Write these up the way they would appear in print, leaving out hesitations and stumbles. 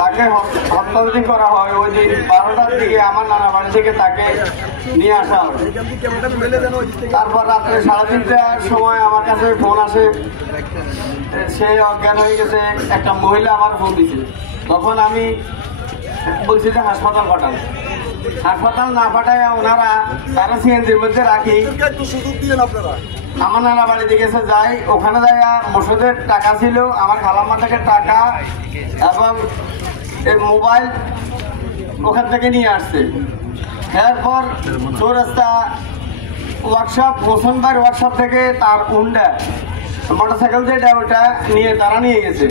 তাকে হত্যা করা হয়। ওই দিন 12টার দিকে আমার নানা বাড়ি থেকে তাকে নিয়ে আসা হয়। তারপর রাত্রে 3:30টার সময় আমার কাছে ফোন আসে, সে অজ্ঞান হয়ে গেছে। একটা মহিলা আমার ফোন দিছে। তখন আমি বলছি যে হাসপাতাল পাঠান। হাসপাতাল না পাঠায় ওনারা তারা সিএনজির মধ্যে রাখি আমার নানা বাড়িতে গেছে। যাই ওখানে যাই মোষদের টাকা ছিল, আমার খালাম্মা থেকে টাকা এবং মোবাইল ওখান থেকে নিয়ে আসছে। এরপর চৌরাস্তা ওয়ার্কশপ, মোহসেন ভাইয়ের ওয়ার্কশপ থেকে তার উন্ডা মোটরসাইকেল যেটা ওটা নিয়ে তারা নিয়ে গেছে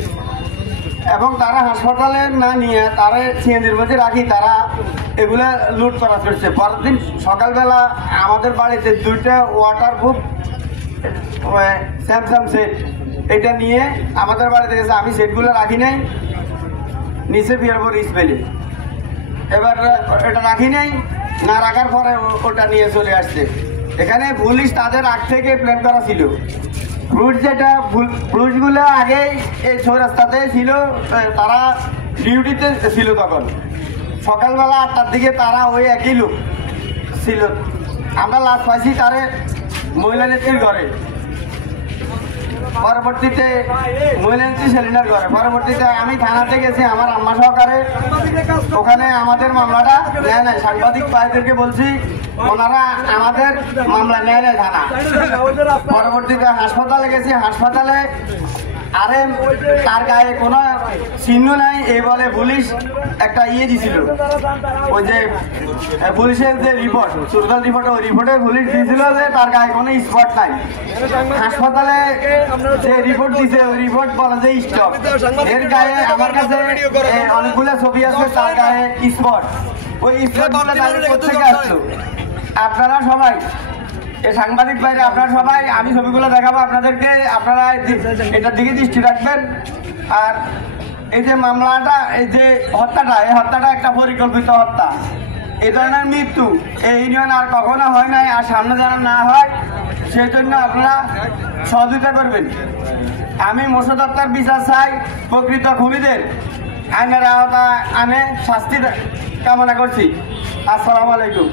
এবং তারা হাসপাতালে না নিয়ে তারা সিএনজির মধ্যে রাখি তারা এগুলা লুট করা চলছে। পরের দিন সকালবেলা আমাদের বাড়িতে 2টা ওয়াটারপ্রুফ স্যামসাং সেট এটা নিয়ে আমাদের বাড়িতে গেছে। আমি সেটগুলো রাখি নাই, নিচে ফিরবো স্পেলে। এবার এটা রাখি নাই, না রাখার পরে ওটা নিয়ে চলে আসছে। এখানে পুলিশ তাদের আগ থেকে প্ল্যান করা ছিল। পুলিশগুলো আগে এই চৌরাস্তাতে ছিল, তারা ডিউটিতে ছিল। তখন সকালবেলা 8টার দিকে তারা ওই একই লোক ছিল। আমরা লাশ পাইছি তারে মহিলা নেত্রীর ঘরে, পরবর্তীতে মহিলা নেত্রী সিলিন্ডার করে। পরবর্তীতে আমি থানাতে গেছি আমার আম্মা সহকারে। ওখানে আমাদের মামলাটা নেয় নাই। সাংবাদিক ভাইদেরকে বলছি, ওনারা আমাদের মামলা নেয় নাই থানা। পরবর্তীতে হাসপাতালে গেছি। হাসপাতালে আরে তার গায়ে কোনো চিহ্ন নাই এই বলে পুলিশ একটা দিছিল। ওই যে পুলিশের যে রিপোর্ট, সুরতাল রিপোর্ট, ওই রিপোর্টে পুলিশ দিয়েছিল যে তার গায়ে কোনো স্পট নাই। হাসপাতালে যে রিপোর্ট দিছে ওই রিপোর্ট বলে যে স্টপ। এর গায়ে আমার কাছে অনেকগুলো ছবি আছে, তার গায়ে স্পট। ওই স্পট বলে তাদের কোথেকে আসলো। আপনারা সবাই এই সাংবাদিক বাইরে আপনারা সবাই, আমি ছবিগুলো দেখাবো আপনাদেরকে, আপনারা এটার দিকে দৃষ্টি রাখবেন। আর এই যে মামলাটা, এই যে হত্যাটা, এই হত্যাটা একটা পরিকল্পিত হত্যা। এই ধরনের মৃত্যু এই ইউনিয়ন আর কখনো হয় নাই, আর সামনে যেন না হয় সেই জন্য আপনারা সহযোগিতা করবেন। আমি মোর্শেদ হত্যার বিচার চাই, প্রকৃত খুনিদের আইনের আওতা আনে শাস্তি কামনা করছি। আসসালামু আলাইকুম।